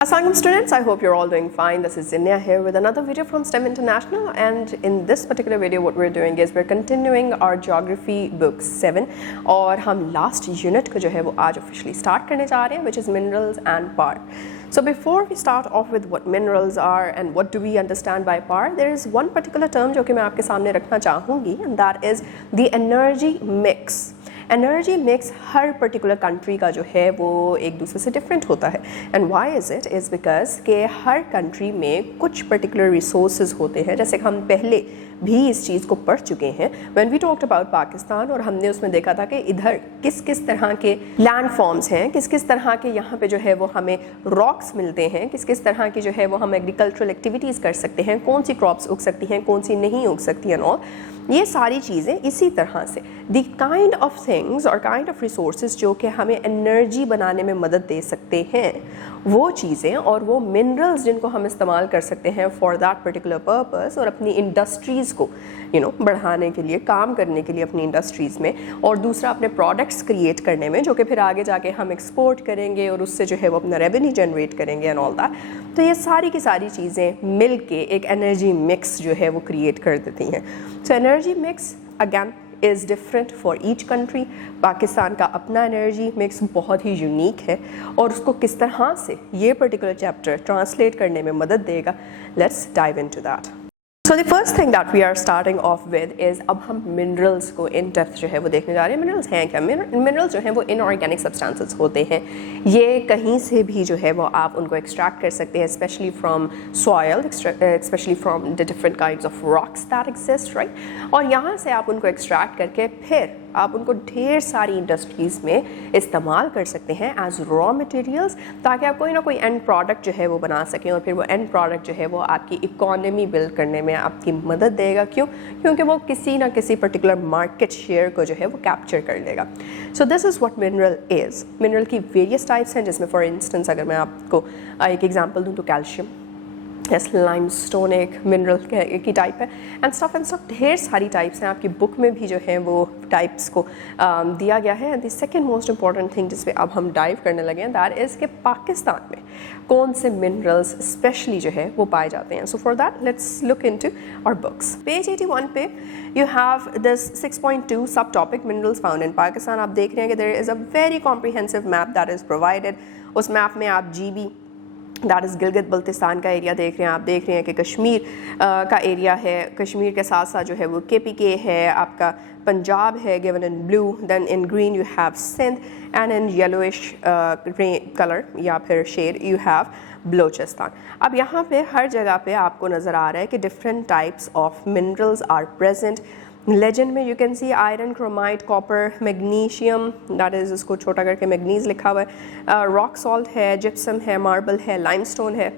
Assalamualaikum students, I hope you're all doing fine. This is Zinia here with another video from STEM International, and in this particular video what we're doing is we're continuing our geography book 7 और हम last unit को जो है वो आज officially start करने जा रहे हैं, which is minerals and power. So before we start off with what minerals are and what do we understand by power, there is one particular term जो कि मैं आपके सामने रखना चाहूँगी, and that is the energy mix. Energy mix her particular country का जो है वो एक दूसरे से डिफरेंट होता है. And why is it is because कि हर कंट्री में कुछ पर्टिकुलर रिसोर्सेज होते हैं, जैसे हम पहले भी इस चीज़ को पढ़ चुके हैं when we talked about Pakistan, और हमने उसमें देखा था कि इधर किस किस तरह के लैंड फॉर्म्स हैं, किस किस तरह के यहाँ पे जो है वो हमें रॉक्स मिलते हैं, किस किस तरह की जो है वो हम एग्रीकल्चरल एक्टिविटीज़ कर सकते हैं, कौन सी क्रॉप्स उग सकती हैं, कौन सी नहीं उग सकती हैं. और ये सारी चीज़ें इसी तरह से द काइंड ऑफ थिंग्स और काइंड ऑफ रिसोर्सेज जो कि हमें एनर्जी बनाने में मदद दे सकते हैं, वो चीज़ें और वो मिनरल्स जिनको हम इस्तेमाल कर सकते हैं फॉर दैट पर्टिकुलर पर्पस, और अपनी इंडस्ट्रीज़ को बढ़ाने के लिए, काम करने के लिए अपनी इंडस्ट्रीज़ में, और दूसरा अपने प्रोडक्ट्स क्रिएट करने में जो कि फिर आगे जाके हम एक्सपोर्ट करेंगे और उससे जो है वो अपना रेवेन्यू जनरेट करेंगे एंड ऑल दैट. तो ये सारी की सारी चीज़ें मिल के एक एनर्जी मिक्स जो है वो क्रिएट कर देती हैं. So energy mix again is different for each country. Pakistan का अपना एनर्जी मिक्स बहुत ही यूनिक है और उसको किस तरह से ये पर्टिकुलर चैप्टर ट्रांसलेट करने में मदद देगा, let's dive into that. So the first thing that we are starting off with is, अब हम मिनरल्स को इन डेप्थ जो है वो देखने जा रहे हैं. मिनरल्स हैं क्या? मिनरल्स जो हैं वो इनऑर्गेनिक सब्सटेंसेस होते हैं. ये कहीं से भी जो है वो आप उनको एक्सट्रैक्ट कर सकते हैं, specially from soil, specially from the different kinds of rocks that exist, right. और यहाँ से आप उनको एक्सट्रैक्ट करके फिर आप उनको ढेर सारी इंडस्ट्रीज़ में इस्तेमाल कर सकते हैं एज रॉ मटेरियल्स, ताकि आप कोई ना कोई एंड प्रोडक्ट जो है वो बना सकें, और फिर वो एंड प्रोडक्ट जो है वो आपकी इकोनॉमी बिल्ड करने में आपकी मदद देगा. क्यों? क्योंकि वो किसी ना किसी पर्टिकुलर मार्केट शेयर को जो है वो कैप्चर कर लेगा. So this is what mineral is. Mineral की वेरियस टाइप्स हैं, जिसमें फॉर इंस्टेंस अगर मैं आपको एक एग्जांपल दूँ तो कैल्शियम, लाइमस्टोन एक मिनरल की टाइप है, एंड स्टफ ढेर सारी टाइप्स हैं. आपकी बुक में भी जो है वो टाइप्स को दिया गया है. And the second most important thing जिस पे अब हम डाइव करने लगे हैं, दैट इज़ कि पाकिस्तान में कौन से मिनरल्स स्पेशली जो है वो पाए जाते हैं. So for that let's look into our books. Page 81 पे you have this 6.2 sub topic minerals found in Pakistan. आप देख रहे हैं कि there is a very comprehensive map that is provided. उस मैप में आप GB that is Gilgit Baltistan का एरिया देख रहे हैं. आप देख रहे हैं कि कश्मीर का एरिया है. कश्मीर के साथ साथ जो है वो KPK है, आपका पंजाब है given in blue, then in green you have Sindh, and in yellowish colour या फिर शेड यू हैव बलोचिस्तान. अब यहाँ पे हर जगह पे आपको नज़र आ रहा है कि different types of minerals are present. Legend में you can see iron, chromite, copper, magnesium, that is इसको छोटा करके मैग्नीज लिखा हुआ है, रॉक सॉल्ट है, जिप्सम है, मार्बल है, लाइमस्टोन है.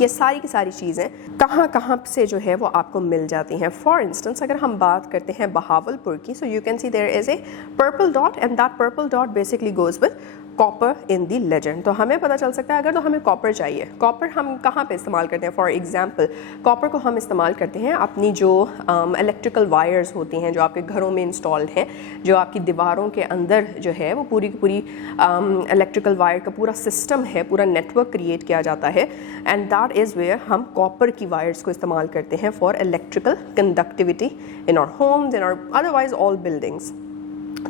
ये सारी की सारी चीज़ें कहाँ से जो है वो आपको मिल जाती हैं. फॉर इंस्टेंस अगर हम बात करते हैं बहावलपुर की, so you can see there is a purple dot, and that purple dot basically goes with copper in the legend. तो हमें पता चल सकता है अगर तो हमें कॉपर चाहिए. कॉपर हम कहाँ पे इस्तेमाल करते हैं? फॉर एग्जांपल कॉपर को हम इस्तेमाल करते हैं अपनी जो इलेक्ट्रिकल वायर्स होती हैं जो आपके घरों में इंस्टॉल्ड हैं, जो आपकी दीवारों के अंदर जो है वो पूरी की पूरी इलेक्ट्रिकल वायर का पूरा सिस्टम है, पूरा नेटवर्क क्रिएट किया जाता है, एंड दैट इज़ वेयर हम कॉपर की वायर्स को इस्तेमाल करते हैं for electrical conductivity in our homes, in our otherwise all buildings.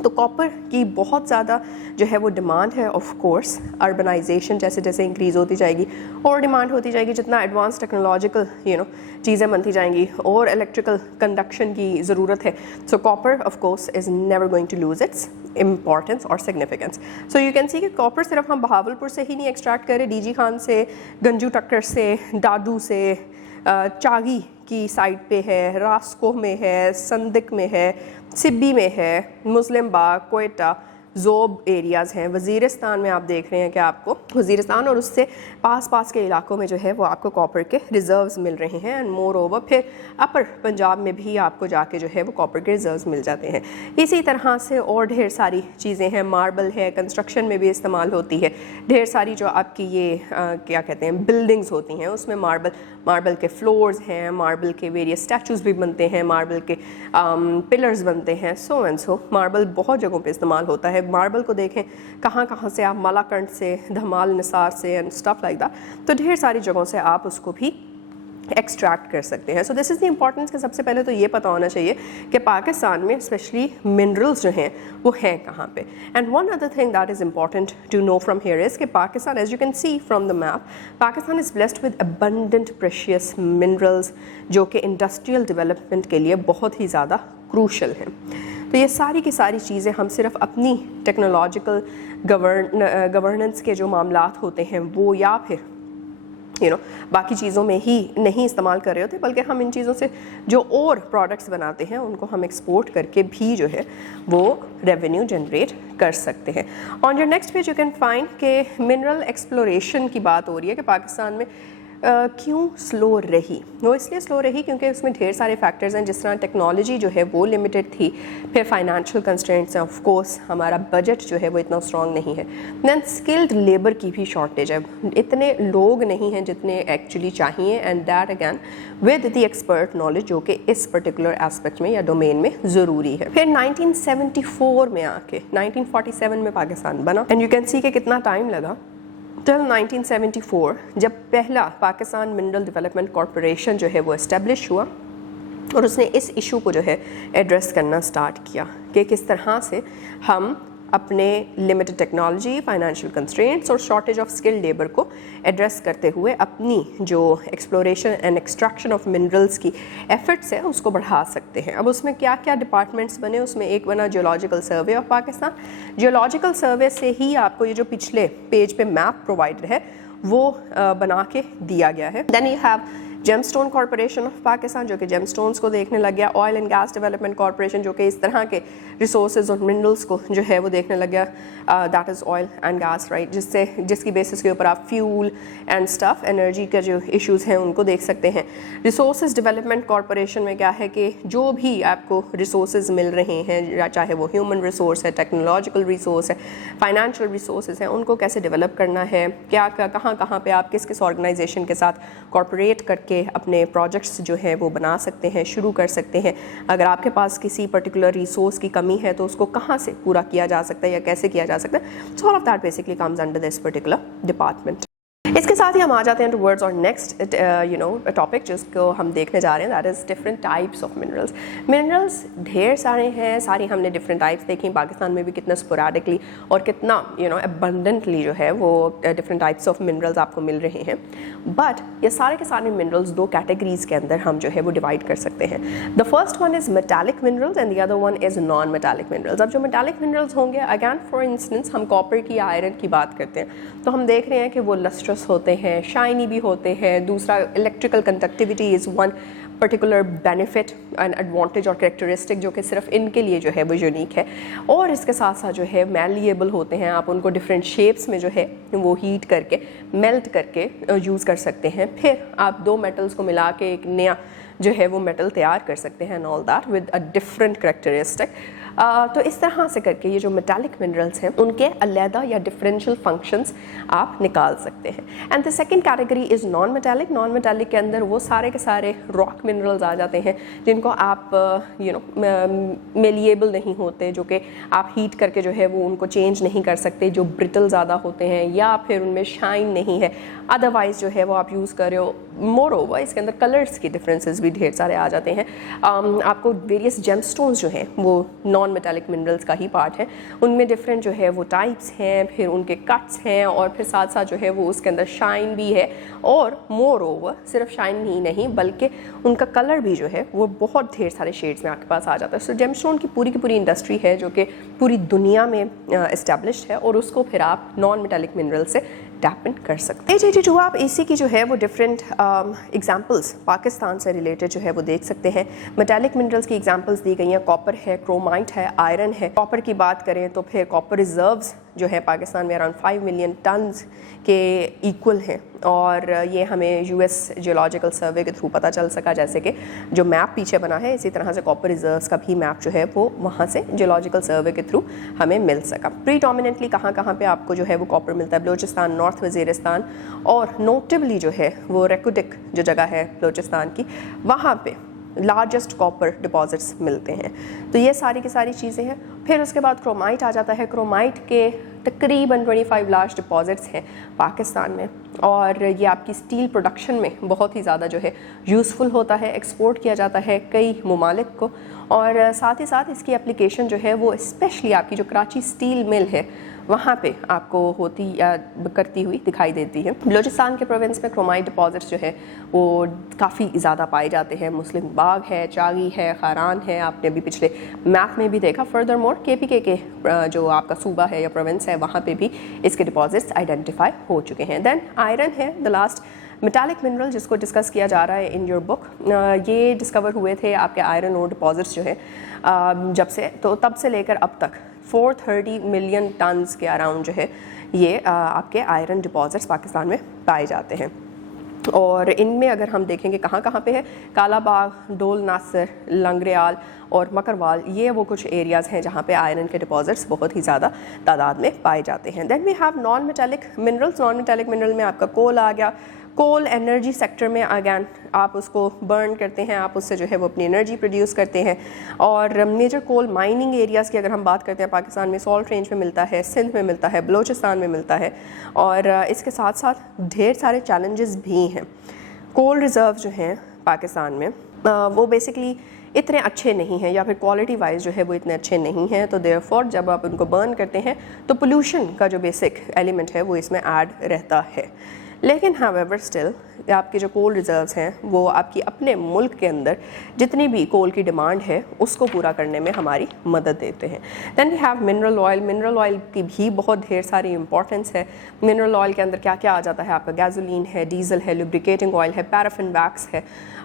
तो कॉपर की बहुत ज़्यादा जो है वो डिमांड है. ऑफ कोर्स अर्बनाइजेशन जैसे जैसे इंक्रीज़ होती जाएगी और डिमांड होती जाएगी, जितना एडवांस टेक्नोलॉजिकल चीज़ें बनती जाएंगी और इलेक्ट्रिकल कंडक्शन की ज़रूरत है. So copper of course is never going to lose its importance और significance. So you can see कि कॉपर सिर्फ हम बहावलपुर से ही नहीं एक्सट्रैक्ट करें, DG खान से, गंजू टक्कर से, डाडू से, चागी की साइड पे है, रास्को में है, संदिक में है, सिब्बी में है, मुस्लिम बाग, कोयटा, ज़ोब एरियाज़ हैं. वज़ीरिस्तान में आप देख रहे हैं कि आपको वज़ीरिस्तान और उससे पास के इलाकों में जो है वो आपको कॉपर के रिज़र्व्स मिल रहे हैं. एंड मोर ओवर फिर अपर पंजाब में भी आपको जाके जो है वो कॉपर के रिज़र्व्स मिल जाते हैं. इसी तरह से और ढेर सारी चीज़ें हैं. मार्बल है, कंस्ट्रक्शन में भी इस्तेमाल होती है. ढेर सारी जो आपकी ये क्या कहते हैं बिल्डिंग्स होती हैं उसमें मार्बल के फ्लोर्स हैं, मार्बल के वेरियस स्टैचूज़ भी बनते हैं, मार्बल के पिलर्स बनते हैं, सो एंड सो. मार्बल बहुत जगहों पे इस्तेमाल होता है. मार्बल को देखें, कहाँ कहाँ से आप मालाकंड से, धमाल निसार से एंड स्टफ लाइक दैट, तो ढेर सारी जगहों से आप उसको भी एक्सट्रैक्ट कर सकते हैं. So this is the importance कि सबसे पहले तो ये पता होना चाहिए कि पाकिस्तान में स्पेशली मिनरल्स जो हैं वो हैं कहाँ पे. And one other thing that is important to know from here is कि Pakistan, as you can see from the map, Pakistan is blessed with abundant precious minerals जो कि इंडस्ट्रियल डेवलपमेंट के लिए बहुत ही ज़्यादा क्रूशल हैं. तो ये सारी की सारी चीज़ें हम सिर्फ अपनी टेक्नोलॉजिकल गवर्नेंस के जो मामलात होते हैं वो या फिर बाकी चीज़ों में ही नहीं इस्तेमाल कर रहे होते, बल्कि हम इन चीज़ों से जो और प्रोडक्ट्स बनाते हैं उनको हम एक्सपोर्ट करके भी जो है वो रेवेन्यू जनरेट कर सकते हैं. On your next page you can find कि मिनरल एक्सप्लोरेशन की बात हो रही है कि पाकिस्तान में क्यों स्लो रही. वो इसलिए स्लो रही क्योंकि उसमें ढेर सारे फैक्टर्स हैं, जिस तरह टेक्नोलॉजी जो है वो लिमिटेड थी, फिर फाइनेंशियल कंस्ट्रेंट्स हैं, ऑफ कोर्स हमारा बजट जो है वो इतना स्ट्रॉन्ग नहीं है, दैन स्किल्ड लेबर की भी शॉर्टेज है, इतने लोग नहीं हैं जितने एक्चुअली चाहिए, and that again with the expert knowledge जो कि इस पर्टिकुलर एस्पेक्ट में या डोमेन में ज़रूरी है. फिर 1974 में आके 1947 में पाकिस्तान बना, एंड यू कैन सी कि कितना टाइम लगा टिल 1974 जब पहला पाकिस्तान मिनरल डेवलपमेंट कॉरपोरेशन जो है वो इस्टेब्लिश हुआ और उसने इस इशू को जो है एड्रेस करना स्टार्ट किया कि किस तरह से हम अपने लिमिटेड टेक्नोलॉजी, फाइनेंशियल कंस्ट्रेंट्स और शॉर्टेज ऑफ स्किल्ड लेबर को एड्रेस करते हुए अपनी जो exploration and extraction of minerals की एफर्ट्स है उसको बढ़ा सकते हैं. अब उसमें क्या क्या डिपार्टमेंट्स बने, उसमें एक बना geological survey of Pakistan. Geological survey से ही आपको ये जो पिछले पेज पे मैप प्रोवाइडर है वो बना के दिया गया है. Then you have gemstone corporation of Pakistan जो कि जेमस्टोन्स को देखने लग गया. Oil and gas development corporation जो कि इस तरह के रिसोर्सेज और मिनरल्स को जो है वो देखने लग गया, that is oil and gas, right, जिसकी बेसिस के ऊपर आप फ्यूल एंड स्टफ, एनर्जी के जो इश्यूज़ हैं उनको देख सकते हैं. रिसोर्सेज डेवलपमेंट कॉरपोरेशन में क्या है कि जो भी आपको रिसोर्सेज मिल रहे हैं, चाहे वो ह्यूमन रिसोर्स है, टेक्नोलॉजिकल रिसोर्स है, फाइनेंशियल रिसोर्सेज हैं, उनको कैसे डेवलप करना है, क्या कहाँ कहाँ पे आप किस किस ऑर्गेनाइजेशन के साथ कॉर्पोरेट करके अपने प्रोजेक्ट्स जो है वो बना सकते हैं, शुरू कर सकते हैं. अगर आपके पास किसी पर्टिकुलर रिसोर्स की कमी है तो उसको कहाँ से पूरा किया जा सकता है या कैसे किया जा सकता है. So all of that basically comes under this particular department. इसके साथ ही हम आ जाते हैं टुवर्ड्स और नेक्स्ट टॉपिक जिसको हम देखने जा रहे हैं, that is different types of minerals. Minerals ढेर सारे हैं, सारी हमने डिफरेंट टाइप्स देखी. पाकिस्तान में भी कितना स्पोराडिकली और कितना अबंडेंटली जो है वो डिफरेंट टाइप्स ऑफ मिनरल्स आपको मिल रहे हैं. बट ये सारे के सारे मिनरल्स दो कैटेगरीज के अंदर हम जो है वो डिवाइड कर सकते हैं. The first one is metallic minerals and the other one is non metallic minerals. अब जो मेटालिक मिनरल्स होंगे, अगैन फॉर इंस्टेंस हम कॉपर की, आयरन की बात करते हैं तो हम देख रहे हैं कि वो लस्ट्रस होते हैं, शाइनी भी होते हैं. दूसरा, electrical conductivity is one particular benefit and advantage और कैरेक्टरिस्टिक जो कि सिर्फ इनके लिए जो है वो यूनिक है. और इसके साथ साथ जो है मैलिएबल होते हैं, आप उनको डिफरेंट शेप्स में जो है वो हीट करके, मेल्ट करके यूज़ कर सकते हैं. फिर आप दो मेटल्स को मिला के एक नया जो है वो मेटल तैयार कर सकते हैं, and all that with a different characteristic. तो इस तरह से करके ये जो मेटालिक मिनरल्स हैं उनके अलहदा या डिफरेंशियल फंक्शंस आप निकाल सकते हैं. And the second category is non metallic. Non metallic के अंदर वो सारे के सारे रॉक मिनरल्स आ जाते हैं जिनको आप मेलिएबल नहीं होते, जो कि आप हीट करके जो है वो उनको चेंज नहीं कर सकते, जो ब्रिटल ज़्यादा होते हैं या फिर उनमें शाइन नहीं है, अदरवाइज़ जो है वो आप यूज़ कर रहे हो. मोर ओवर इसके अंदर कलर्स की डिफरेंसेस भी ढेर सारे आ जाते हैं. आपको वेरियस जेमस्टोन्स जो हैं वो नॉन मेटालिक मिनरल्स का ही पार्ट है, उनमें डिफरेंट जो है वो टाइप्स हैं, फिर उनके कट्स हैं, और फिर साथ साथ जो है वो उसके अंदर शाइन भी है. और मोर ओवर सिर्फ शाइन ही नहीं बल्कि उनका कलर भी जो है वो बहुत ढेर सारे शेड्स में आपके पास आ जाता है. सो जेमस्टोन की पूरी इंडस्ट्री है जो कि पूरी दुनिया में इस्टेब्लिश्ड है, और उसको फिर आप नॉन मेटालिक मिनरल से टैप इन कर सकते हैं. AG2 आप इसी की जो है वो डिफरेंट एग्जांपल्स पाकिस्तान से रिलेटेड जो है वो देख सकते हैं. मेटालिक मिनरल्स की एग्जांपल्स दी गई हैं, कॉपर है, क्रोमाइट है, आयरन है. कॉपर की बात करें तो फिर कॉपर रिजर्व्स जो है पाकिस्तान में अराउंड 5 मिलियन टन्स के इक्वल हैं, और ये हमें US जियोलॉजिकल सर्वे के थ्रू पता चल सका. जैसे कि जो मैप पीछे बना है, इसी तरह से कॉपर रिजर्व्स का भी मैप जो है वो वहाँ से जियोलॉजिकल सर्वे के थ्रू हमें मिल सका. प्रीडोमिनेंटली कहाँ कहाँ पे आपको जो है वो कॉपर मिलता है, बलूचिस्तान, नॉर्थ वज़ीरिस्तान, और नोटेबली जो है वो रेकुडिक जो जगह है बलूचिस्तान की, वहाँ पे लार्जेस्ट कॉपर डिपॉजिट्स मिलते हैं। तो ये सारी की सारी चीज़ें हैं। फिर उसके बाद क्रोमाइट आ जाता है। क्रोमाइट के तकरीबन 25 लार्ज डिपॉजिट्स हैं पाकिस्तान में, और ये आपकी स्टील प्रोडक्शन में बहुत ही ज़्यादा जो है यूज़फुल होता है, एक्सपोर्ट किया जाता है कई ममालिक को, और साथ ही साथ इसकी एप्लीकेशन जो है वो स्पेशली आपकी जो कराची स्टील मिल है वहाँ पे आपको होती या करती हुई दिखाई देती है। बलूचिस्तान के प्रोविंस में क्रोमाइट डिपॉजिट्स जो है वो काफ़ी ज़्यादा पाए जाते हैं। मुस्लिम बाग है, चागी है, खारान है, आपने अभी पिछले मैप में भी देखा। फर्दर मोर KPK के जो आपका सूबा है या प्रोविंस है वहाँ पे भी इसके डिपॉजिट्स आइडेंटिफाई हो चुके हैं। देन आयरन है द लास्ट मेटालिक मिनरल जिसको डिस्कस किया जा रहा है इन योर बुक। ये डिस्कवर हुए थे आपके आयरन ओर डिपॉजिट्स जो है जब से, तो तब से लेकर अब तक 430 मिलियन टन्स के अराउंड जो है ये आपके आयरन डिपॉजिट्स पाकिस्तान में पाए जाते हैं। और इनमें अगर हम देखेंगे कहाँ कहाँ पे है, काला बाग, डोल नासर, लंगरेआल और मकरवाल, ये वो कुछ एरियाज़ हैं जहाँ पे आयरन के डिपॉजिट्स बहुत ही ज़्यादा तादाद में पाए जाते हैं। Then we have non metallic minerals. Non metallic mineral में आपका कोल आ गया। कोल एनर्जी सेक्टर में अगैन आप उसको बर्न करते हैं, आप उससे जो है वो अपनी एनर्जी प्रोड्यूस करते हैं। और मेजर कोल माइनिंग एरियाज़ की अगर हम बात करते हैं पाकिस्तान में, सॉल्ट रेंज में मिलता है, सिंध में मिलता है, बलूचिस्तान में मिलता है। और इसके साथ साथ ढेर सारे चैलेंजेस भी हैं। कोल रिज़र्व जो हैं पाकिस्तान में वो बेसिकली इतने अच्छे नहीं हैं, या फिर क्वालिटी वाइज जो है वो इतने अच्छे नहीं हैं। तो देयरफॉर जब आप उनको बर्न करते हैं तो पोल्यूशन का जो बेसिक एलिमेंट है वो इसमें ऐड रहता है। लेकिन हावेवर स्टिल आपके जो कोल रिज़र्व्स हैं वो आपकी अपने मुल्क के अंदर जितनी भी कोल की डिमांड है उसको पूरा करने में हमारी मदद देते हैं। Then we have mineral oil. Mineral oil की भी बहुत ढेर सारी इंपॉर्टेंस है। मिनरल ऑयल के अंदर क्या क्या आ जाता है आपका, गैसोलीन है, डीजल है, लुब्रिकेटिंग ऑयल है, पैराफिन वैक्स है,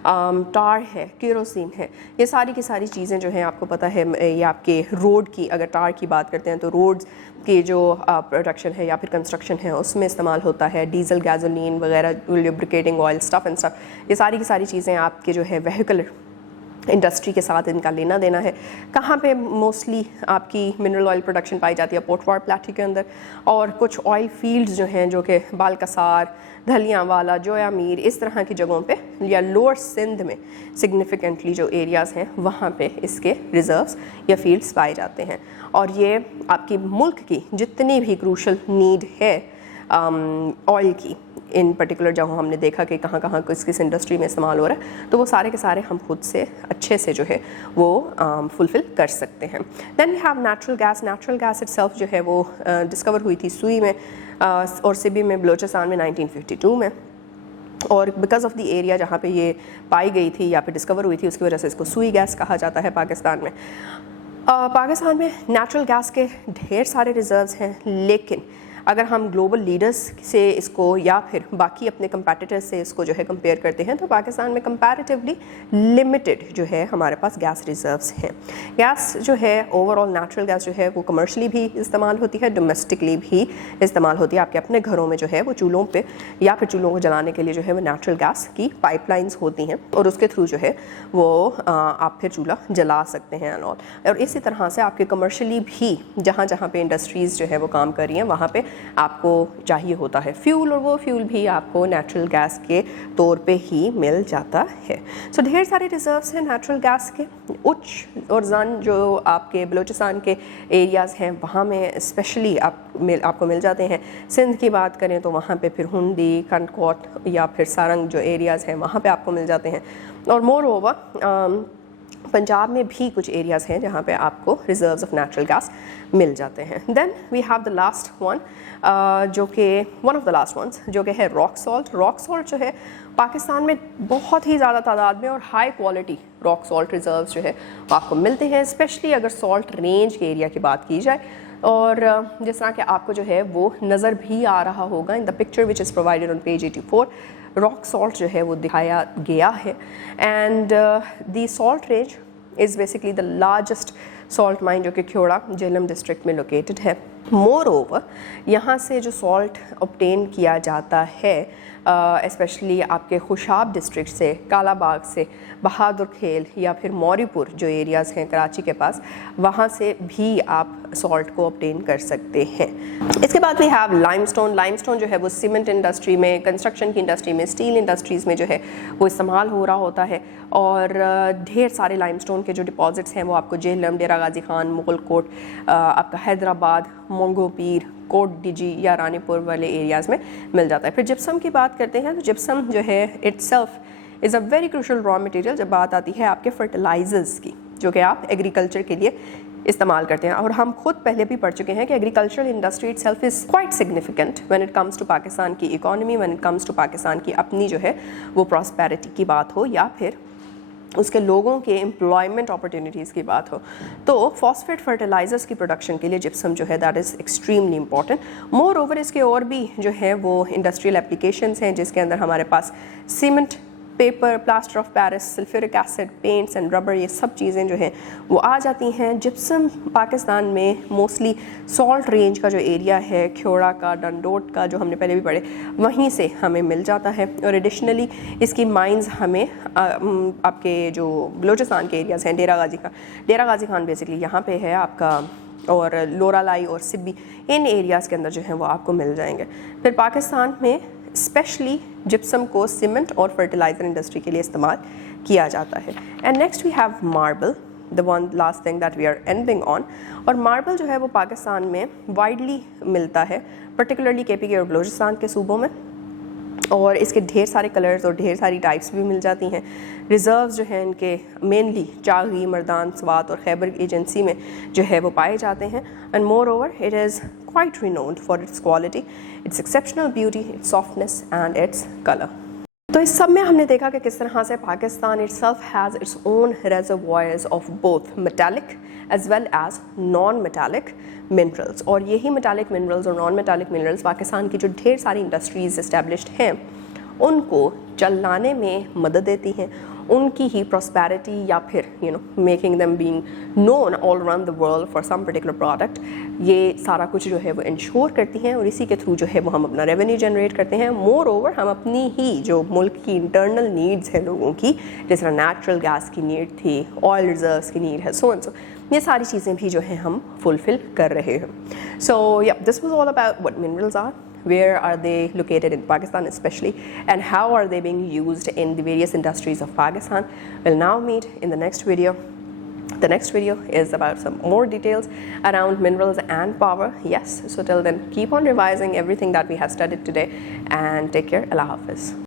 टार है, केरोसिन है। ये सारी की सारी चीज़ें जो हैं आपको पता है, ये आपके रोड की अगर टार की बात करते हैं तो रोड्स की जो प्रोडक्शन है या फिर कंस्ट्रक्शन है उसमें इस्तेमाल होता है। डीजल, गैसोलीन वगैरह, lubricating oil, stuff and stuff, ये सारी की सारी चीज़ें आपके जो है व्हीकल इंडस्ट्री के साथ इनका लेना देना है। कहाँ पे मोस्टली आपकी मिनरल ऑयल प्रोडक्शन पाई जाती है, पोटवार प्लाटी के अंदर, और कुछ ऑयल फील्ड्स जो हैं जो कि बालकसार, धलियांवाला, जोया मीर, इस तरह की जगहों पे, या लोअर सिंध में सिग्निफिकेंटली जो एरियाज़ हैं वहाँ पे इसके रिज़र्व्स या फील्ड्स पाए जाते हैं। और ये आपकी मुल्क की जितनी भी क्रूशल नीड है ऑयल की, इन पर्टिकुलर जहाँ हमने देखा कि कहाँ कहाँ किस किस इंडस्ट्री में इस्तेमाल हो रहा है, तो वो सारे के सारे हम खुद से अच्छे से जो है वो फुलफ़िल कर सकते हैं। Then we have natural gas. Natural gas itself जो है वो डिस्कवर हुई थी सुई में और सिबी में, बलूचिस्तान में 1952 में। और बिकॉज ऑफ द एरिया जहाँ पे ये पाई गई थी या फिर डिस्कवर हुई थी उसकी वजह से इसको सुई गैस कहा जाता है पाकिस्तान में। पाकिस्तान में नेचुरल गैस के ढेर सारे रिजर्व्स हैं, लेकिन अगर हम ग्लोबल लीडर्स से इसको या फिर बाकी अपने कंपेटिटर्स से इसको जो है कंपेयर करते हैं तो पाकिस्तान में कंपैरेटिवली लिमिटेड जो है हमारे पास गैस रिजर्व्स हैं। गैस जो है ओवरऑल नेचुरल गैस जो है वो कमर्शली भी इस्तेमाल होती है, डोमेस्टिकली भी इस्तेमाल होती है। आपके अपने घरों में जो है वो चूल्हों पे या फिर चूल्हों को जलाने के लिए जो है वो नेचुरल गैस की पाइपलाइंस होती हैं और उसके थ्रू जो है वो आप फिर चूल्हा जला सकते हैं एंड ऑल। और इसी तरह से आपके कमर्शली भी जहाँ जहाँ पे इंडस्ट्रीज़ जो है वो काम कर रही हैं वहाँ पे आपको चाहिए होता है फ्यूल, और वो फ्यूल भी आपको नेचुरल गैस के तौर पे ही मिल जाता है। सो ढेर सारे रिजर्व्स हैं नेचुरल गैस के। उच्च और जन जो आपके बलूचिस्तान के एरियाज़ हैं वहाँ में स्पेशली आपको मिल जाते हैं। सिंध की बात करें तो वहाँ पे फिर हुंदी, कंटकोट या फिर सारंग जो एरियाज़ हैं वहाँ पे आपको मिल जाते हैं। और मोर ओवर पंजाब में भी कुछ एरियाज़ हैं जहाँ पे आपको रिजर्व्स ऑफ नेचुरल गैस मिल जाते हैं। Then we have the last one जो कि one of the last ones जो कि है रॉक सॉल्ट। रॉक सॉल्ट जो है पाकिस्तान में बहुत ही ज़्यादा तादाद में और high quality rock salt reserves जो है वो आपको मिलते हैं, स्पेशली अगर सॉल्ट रेंज के एरिया की बात की जाए। और जिस तरह कि आपको जो है वो नज़र भी आ रहा होगा in the picture which is provided on page 84, rock salt जो है वो दिखाया गया है। And the salt range is basically the largest salt mine जो कि ख्योड़ा जेहलम डिस्ट्रिक्ट में लोकेटेड है। मोर ओवर यहाँ से जो सॉल्ट ऑब्टेन किया जाता है स्पेशली आपके खुशाब डिस्ट्रिक्ट से, कालाबाग से, बहादुर खेल या फिर मौरीपुर जो एरियाज़ हैं कराची के पास, वहाँ से भी आप सॉल्ट को ऑब्टेन कर सकते हैं। इसके बाद वी हैव लाइमस्टोन। लाइमस्टोन जो है वो सीमेंट इंडस्ट्री में, कंस्ट्रक्शन की इंडस्ट्री में, स्टील इंडस्ट्रीज़ में जो है वो इस्तेमाल हो रहा होता है और ढेर सारे लाइमस्टोन के जो डिपॉजिट्स हैं वो आपको जेहलम, डेरा गाजी खान, मुगल कोट, आपका हैदराबाद, मोंगो पीर, कोट डीजी या रानीपुर वाले एरियाज़ में मिल जाता है। फिर जिप्सम की बात करते हैं तो जिप्सम जो है itself is a very crucial raw material जब बात आती है आपके फर्टिलाइजर्स की, जो कि आप एग्रीकल्चर के लिए इस्तेमाल करते हैं। और हम खुद पहले भी पढ़ चुके हैं कि agricultural industry itself is quite significant when it comes to Pakistan की economy, when it comes to Pakistan की अपनी जो है वो प्रॉस्पेरिटी की बात हो या फिर उसके लोगों के एम्प्लॉयमेंट अपॉर्चुनिटीज़ की बात हो। तो फॉस्फेट फर्टिलाइजर्स की प्रोडक्शन के लिए जिप्सम जो है that is extremely important. More over इसके और भी जो है वो इंडस्ट्रियल एप्लीकेशंस हैं जिसके अंदर हमारे पास cement, paper, plaster of Paris, sulphuric acid, paints and rubber, ये सब चीज़ें जो हैं वो आ जाती हैं। जिप्सम पाकिस्तान में मोस्टली सॉल्ट रेंज का जो एरिया है, ख्योड़ा का, डंडोट का, जो हमने पहले भी पढ़े, वहीं से हमें मिल जाता है। और एडिशनली इसकी माइंस हमें आपके जो बलोचिस्तान के एरियाज़ हैं, डेरा गाजी खान बेसिकली यहाँ पे है आपका, और लोरालाई और सिब्बी, इन एरियाज़ के अंदर जो है वो आपको मिल जाएंगे। फिर पाकिस्तान में स्पेशली जिप्सम को सीमेंट और फर्टिलाइज़र इंडस्ट्री के लिए इस्तेमाल किया जाता है। And next we have marble, the one last thing that we are ending on. और मार्बल जो है वो पाकिस्तान में वाइडली मिलता है, पर्टिकुलरली KPK और बलोचिस्तान के सूबों में, और इसके ढेर सारे कलर्स और ढेर सारी टाइप्स भी मिल जाती हैं। रिज़र्व्स जो हैं इनके मेनली चागी, मर्दान, स्वात और खैबर एजेंसी में जो है वो पाए जाते हैं। And more over it is quite renowned for its quality, its exceptional beauty, its softness and its color. तो इस सब में हमने देखा कि किस तरह से Pakistan itself has its own reservoirs of both metallic as well as non-metallic minerals, और यही metallic minerals और non-metallic minerals पाकिस्तान की जो ढेर सारी इंडस्ट्रीज़ established हैं उनको चलाने में मदद देती हैं, उनकी ही प्रॉस्पेरिटी या फिर making them being known all around the world for some particular product, ये सारा कुछ जो है वो इंश्योर करती हैं और इसी के थ्रू जो है वो हम अपना रेवेन्यू जनरेट करते हैं। मोर ओवर हम अपनी ही जो मुल्क की इंटरनल नीड्स हैं लोगों की, जिस तरह नेचुरल गैस की नीड थी, ऑयल रिजर्व्स की नीड है, सो एंड सो, ये सारी चीज़ें भी जो है हम फुलफिल कर रहे हैं। सो या this was all about what minerals are, where are they located in Pakistan especially, and how are they being used in the various industries of Pakistan. We'll now meet in the next video. The next video is about some more details around minerals and power. Yes, so till then keep on revising everything that we have studied today and take care. Allah Hafiz.